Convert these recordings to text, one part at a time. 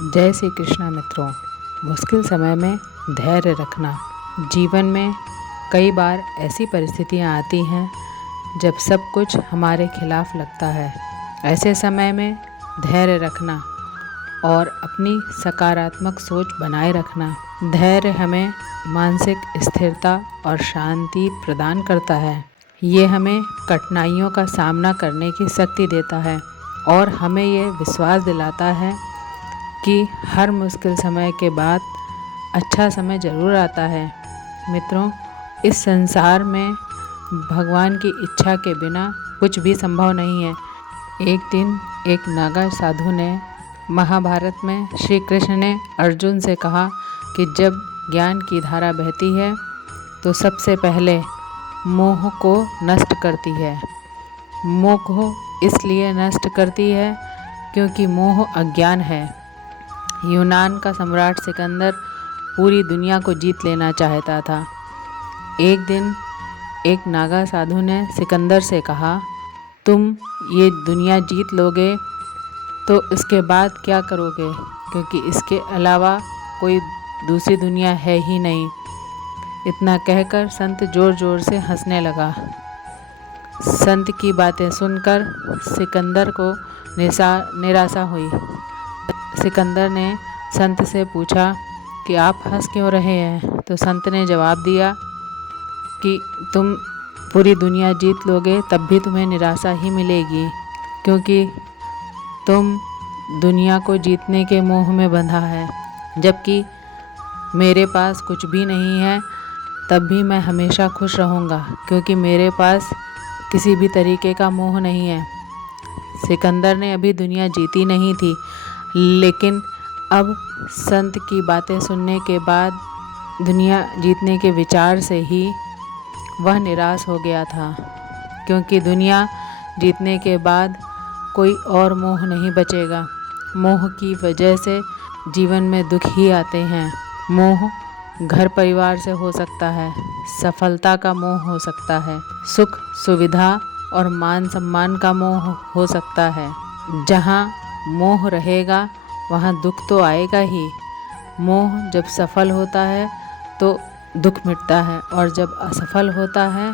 जय श्री कृष्णा मित्रों। मुश्किल समय में धैर्य रखना। जीवन में कई बार ऐसी परिस्थितियां आती हैं जब सब कुछ हमारे खिलाफ लगता है। ऐसे समय में धैर्य रखना और अपनी सकारात्मक सोच बनाए रखना। धैर्य हमें मानसिक स्थिरता और शांति प्रदान करता है। ये हमें कठिनाइयों का सामना करने की शक्ति देता है और हमें ये विश्वास दिलाता है कि हर मुश्किल समय के बाद अच्छा समय ज़रूर आता है। मित्रों, इस संसार में भगवान की इच्छा के बिना कुछ भी संभव नहीं है। एक दिन एक नागा साधु ने महाभारत में श्री कृष्ण ने अर्जुन से कहा कि जब ज्ञान की धारा बहती है तो सबसे पहले मोह को नष्ट करती है। मोह को इसलिए नष्ट करती है क्योंकि मोह अज्ञान है। यूनान का सम्राट सिकंदर पूरी दुनिया को जीत लेना चाहता था। एक दिन एक नागा साधु ने सिकंदर से कहा, तुम ये दुनिया जीत लोगे तो इसके बाद क्या करोगे, क्योंकि इसके अलावा कोई दूसरी दुनिया है ही नहीं। इतना कहकर संत जोर जोर से हंसने लगा। संत की बातें सुनकर सिकंदर को निराशा हुई। सिकंदर ने संत से पूछा कि आप हंस क्यों रहे हैं। तो संत ने जवाब दिया कि तुम पूरी दुनिया जीत लोगे तब भी तुम्हें निराशा ही मिलेगी, क्योंकि तुम दुनिया को जीतने के मोह में बंधा है। जबकि मेरे पास कुछ भी नहीं है तब भी मैं हमेशा खुश रहूँगा, क्योंकि मेरे पास किसी भी तरीके का मोह नहीं है। सिकंदर ने अभी दुनिया जीती नहीं थी, लेकिन अब संत की बातें सुनने के बाद दुनिया जीतने के विचार से ही वह निराश हो गया था, क्योंकि दुनिया जीतने के बाद कोई और मोह नहीं बचेगा। मोह की वजह से जीवन में दुख ही आते हैं। मोह घर परिवार से हो सकता है, सफलता का मोह हो सकता है, सुख सुविधा और मान सम्मान का मोह हो सकता है। जहाँ मोह रहेगा वहाँ दुख तो आएगा ही। मोह जब सफल होता है तो दुख मिटता है, और जब असफल होता है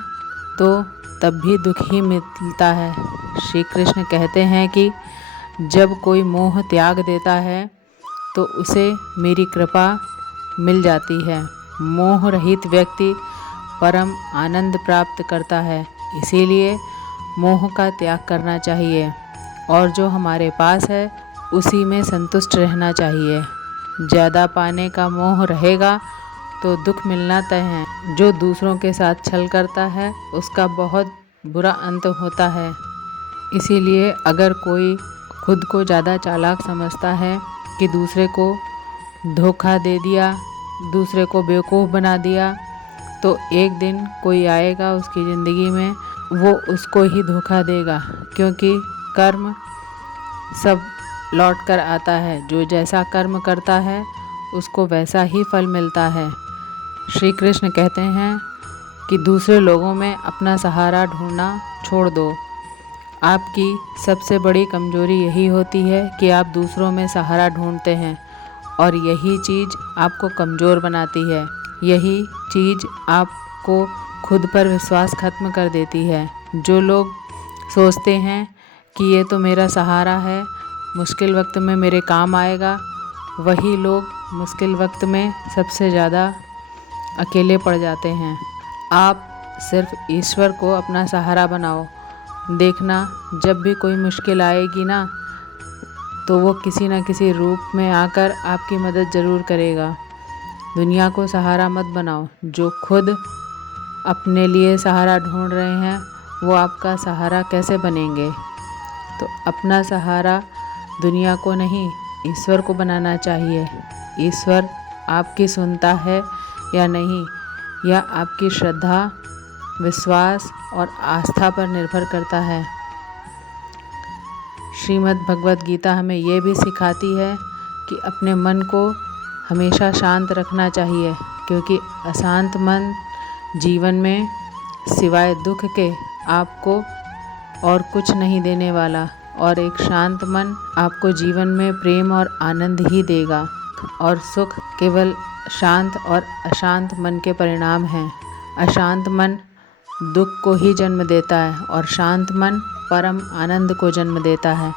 तो तब भी दुख ही मिलता है। श्री कृष्ण कहते हैं कि जब कोई मोह त्याग देता है तो उसे मेरी कृपा मिल जाती है। मोह रहित व्यक्ति परम आनंद प्राप्त करता है। इसीलिए मोह का त्याग करना चाहिए और जो हमारे पास है उसी में संतुष्ट रहना चाहिए। ज़्यादा पाने का मोह रहेगा तो दुख मिलना तय है। जो दूसरों के साथ छल करता है उसका बहुत बुरा अंत होता है। इसीलिए अगर कोई खुद को ज़्यादा चालाक समझता है कि दूसरे को धोखा दे दिया, दूसरे को बेवकूफ़ बना दिया, तो एक दिन कोई आएगा उसकी ज़िंदगी में, वो उसको ही धोखा देगा, क्योंकि कर्म सब लौट कर आता है। जो जैसा कर्म करता है उसको वैसा ही फल मिलता है। श्री कृष्ण कहते हैं कि दूसरे लोगों में अपना सहारा ढूंढना छोड़ दो। आपकी सबसे बड़ी कमजोरी यही होती है कि आप दूसरों में सहारा ढूंढते हैं, और यही चीज़ आपको कमज़ोर बनाती है। यही चीज़ आपको खुद पर विश्वास खत्म कर देती है। जो लोग सोचते हैं कि ये तो मेरा सहारा है, मुश्किल वक्त में मेरे काम आएगा, वही लोग मुश्किल वक्त में सबसे ज़्यादा अकेले पड़ जाते हैं। आप सिर्फ ईश्वर को अपना सहारा बनाओ। देखना, जब भी कोई मुश्किल आएगी ना, तो वो किसी न किसी रूप में आकर आपकी मदद ज़रूर करेगा। दुनिया को सहारा मत बनाओ। जो खुद अपने लिए सहारा ढूंढ रहे हैं वो आपका सहारा कैसे बनेंगे। तो अपना सहारा दुनिया को नहीं, ईश्वर को बनाना चाहिए। ईश्वर आपकी सुनता है या नहीं, यह आपकी श्रद्धा, विश्वास और आस्था पर निर्भर करता है। श्रीमद् भगवत गीता हमें ये भी सिखाती है कि अपने मन को हमेशा शांत रखना चाहिए, क्योंकि अशांत मन जीवन में सिवाय दुख के आपको और कुछ नहीं देने वाला। और एक शांत मन आपको जीवन में प्रेम और आनंद ही देगा। और सुख केवल शांत और अशांत मन के परिणाम हैं। अशांत मन दुख को ही जन्म देता है और शांत मन परम आनंद को जन्म देता है।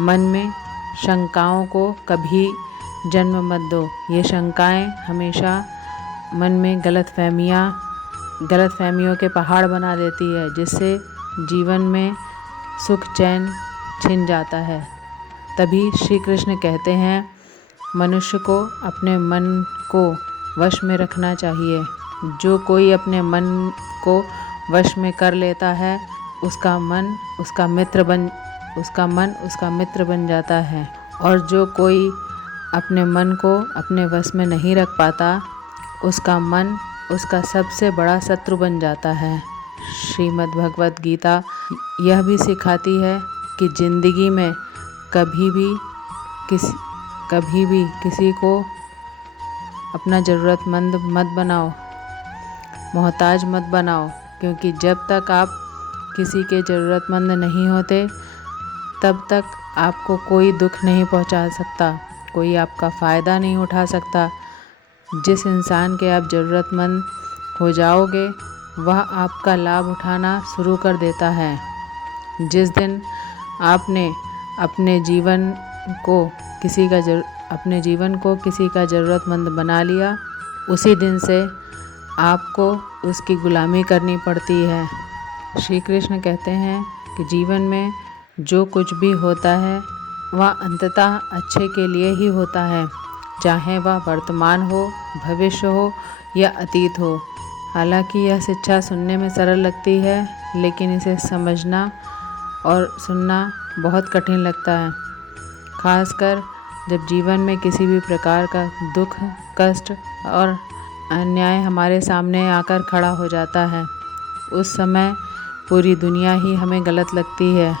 मन में शंकाओं को कभी जन्म मत दो। ये शंकाएं हमेशा मन में गलतफहमियों के पहाड़ बना देती है, जिससे जीवन में सुख चैन छिन जाता है। तभी श्री कृष्ण कहते हैं, मनुष्य को अपने मन को वश में रखना चाहिए। जो कोई अपने मन को वश में कर लेता है, उसका मन उसका मित्र बन जाता है। और जो कोई अपने मन को अपने वश में नहीं रख पाता, उसका मन उसका सबसे बड़ा शत्रु बन जाता है। श्रीमद् भगवत गीता यह भी सिखाती है कि ज़िंदगी में कभी भी किसी को अपना ज़रूरतमंद मत बनाओ, मोहताज मत बनाओ, क्योंकि जब तक आप किसी के ज़रूरतमंद नहीं होते, तब तक आपको कोई दुख नहीं पहुंचा सकता, कोई आपका फ़ायदा नहीं उठा सकता। जिस इंसान के आप ज़रूरतमंद हो जाओगे, वह आपका लाभ उठाना शुरू कर देता है। जिस दिन आपने अपने जीवन को किसी का ज़रूरतमंद बना लिया, उसी दिन से आपको उसकी गुलामी करनी पड़ती है। श्री कृष्ण कहते हैं कि जीवन में जो कुछ भी होता है, वह अंततः अच्छे के लिए ही होता है, चाहे वह वर्तमान हो, भविष्य हो या अतीत हो। हालांकि यह शिक्षा सुनने में सरल लगती है, लेकिन इसे समझना और सुनना बहुत कठिन लगता है। खासकर जब जीवन में किसी भी प्रकार का दुख, कष्ट और अन्याय हमारे सामने आकर खड़ा हो जाता है। उस समय पूरी दुनिया ही हमें गलत लगती है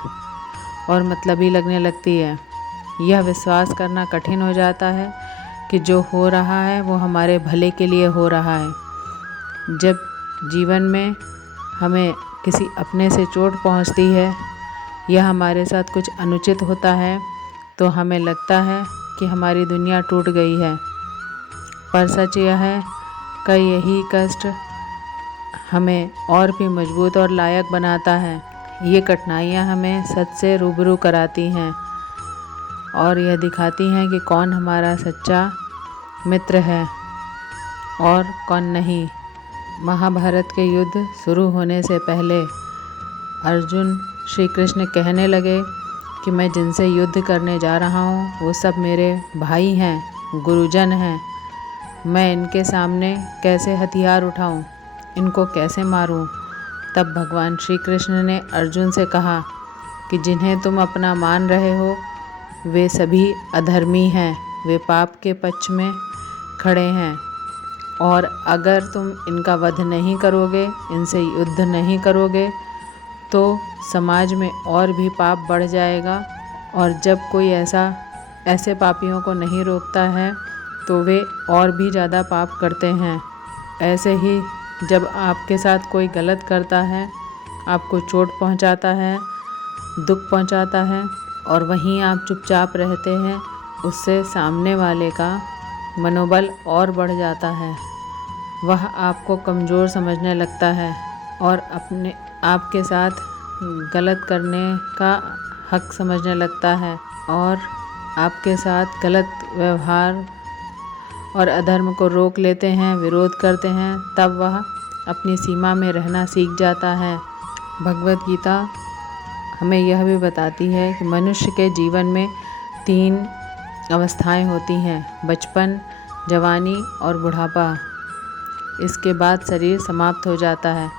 और मतलबी लगने लगती है। यह विश्वास करना कठिन हो जाता है कि जो हो रहा है वो हमारे भले के लिए हो रहा है। जब जीवन में हमें किसी अपने से चोट पहुंचती है या हमारे साथ कुछ अनुचित होता है, तो हमें लगता है कि हमारी दुनिया टूट गई है। पर सच यह है कि यही कष्ट हमें और भी मजबूत और लायक बनाता है। ये कठिनाइयाँ हमें सच से रूबरू कराती हैं और यह दिखाती हैं कि कौन हमारा सच्चा मित्र है और कौन नहीं। महाभारत के युद्ध शुरू होने से पहले अर्जुन श्री कृष्ण कहने लगे कि मैं जिनसे युद्ध करने जा रहा हूँ, वो सब मेरे भाई हैं, गुरुजन हैं। मैं इनके सामने कैसे हथियार उठाऊँ, इनको कैसे मारूँ। तब भगवान श्री कृष्ण ने अर्जुन से कहा कि जिन्हें तुम अपना मान रहे हो, वे सभी अधर्मी हैं, वे पाप के पक्ष में खड़े हैं, और अगर तुम इनका वध नहीं करोगे, इनसे युद्ध नहीं करोगे, तो समाज में और भी पाप बढ़ जाएगा। और जब कोई ऐसे पापियों को नहीं रोकता है, तो वे और भी ज़्यादा पाप करते हैं। ऐसे ही जब आपके साथ कोई गलत करता है, आपको चोट पहुंचाता है, दुख पहुंचाता है, और वहीं आप चुपचाप रहते हैं, उससे सामने वाले का मनोबल और बढ़ जाता है। वह आपको कमज़ोर समझने लगता है और आपके साथ गलत करने का हक समझने लगता है और आपके साथ गलत व्यवहार और अधर्म को रोक लेते हैं, विरोध करते हैं। तब वह अपनी सीमा में रहना सीख जाता है। भगवत गीता हमें यह भी बताती है कि मनुष्य के जीवन में 3 अवस्थाएं होती हैं: बचपन, जवानी और बुढ़ापा। इसके बाद शरीर समाप्त हो जाता है,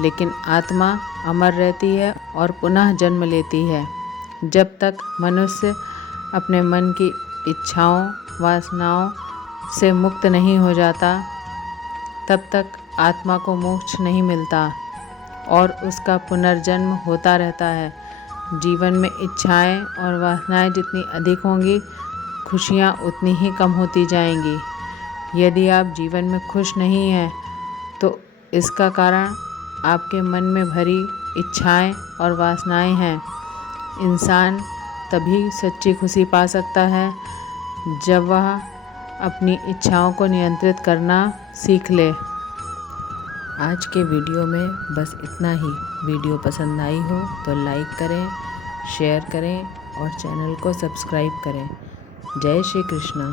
लेकिन आत्मा अमर रहती है और पुनः जन्म लेती है। जब तक मनुष्य अपने मन की इच्छाओं, वासनाओं से मुक्त नहीं हो जाता, तब तक आत्मा को मोक्ष नहीं मिलता और उसका पुनर्जन्म होता रहता है। जीवन में इच्छाएं और वासनाएं जितनी अधिक होंगी, खुशियाँ उतनी ही कम होती जाएंगी। यदि आप जीवन में खुश नहीं हैं, तो इसका कारण आपके मन में भरी इच्छाएं और वासनाएं हैं। इंसान तभी सच्ची खुशी पा सकता है जब वह अपनी इच्छाओं को नियंत्रित करना सीख ले। आज के वीडियो में बस इतना ही। वीडियो पसंद आई हो तो लाइक करें, शेयर करें और चैनल को सब्सक्राइब करें। जय श्री कृष्ण।